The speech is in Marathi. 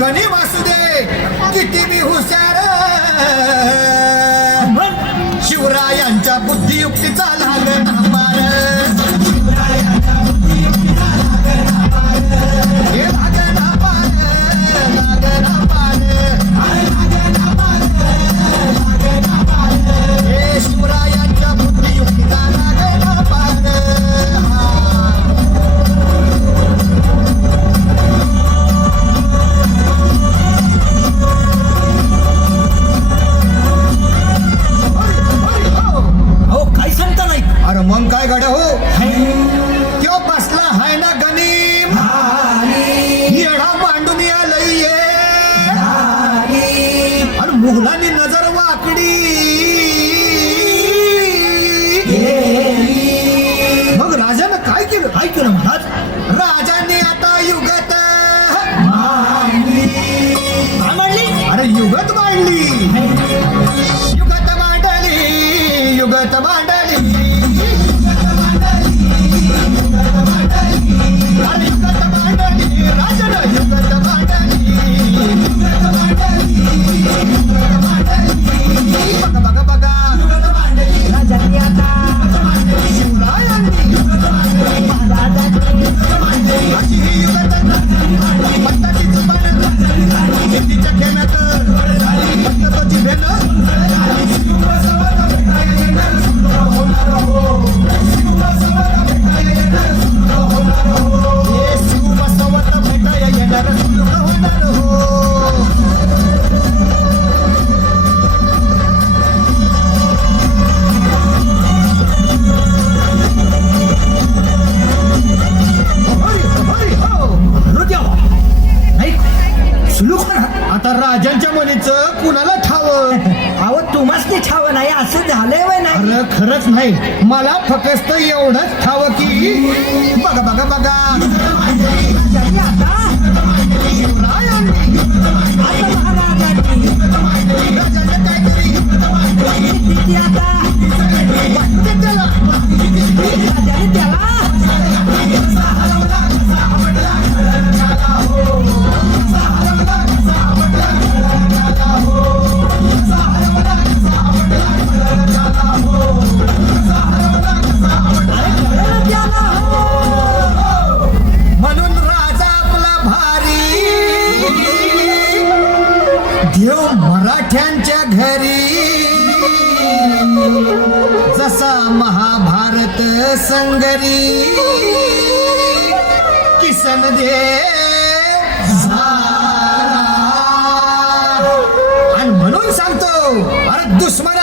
गणी वासुदे किती मी हुशार. शिवरायांच्या बुद्धियुक्तीचा झालं आम्हाला अरे मग काय गाड्या हो? त्यो बसला हाय ना गनीम येडा मांडून आलंय आणि मुघलांनी नजर वाकडी. मग राजानं काय केलं? काय केलं महाराज? राजाने आता युगत अरे युगत मांडली. युगत मांडली युगत मांडली. आता राजांच्या मनीचं कुणाला ठाव? अहो तुम्हाच ते छाव नाही असं झालंय वय नाही. अरे खरंच नाही. मला फक्त एवढंच ठाव की बघा बघा बघा. देव मराठ्यांच्या घरी. जसा महाभारत संगरी. किसन देव आणि म्हणून सांगतो अरे दुश्मन